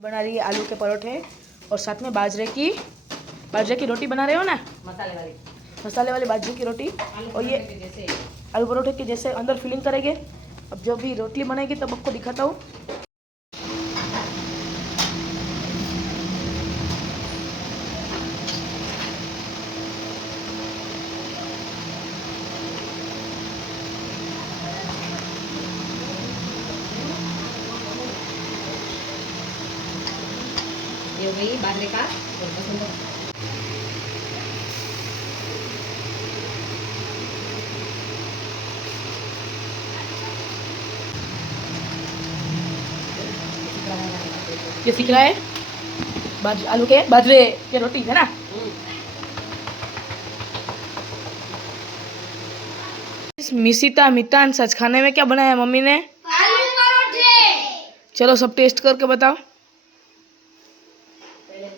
बना रही है आलू के परोठे और साथ में बाजरे की रोटी बना रहे हो ना, मसाले वाली बाजरे की रोटी। और ये आलू परोठे के जैसे अंदर फिलिंग करेंगे। अब जब भी रोटली बनेगी तब आपको दिखाता हूँ। ये वही बाजरे का ये सीख रहा है आलू के बाजरे की रोटी है ना। मिसिता मितांश आज खाने में क्या बनाया मम्मी ने? आलू परोठे। चलो सब टेस्ट करके बताओ। पहले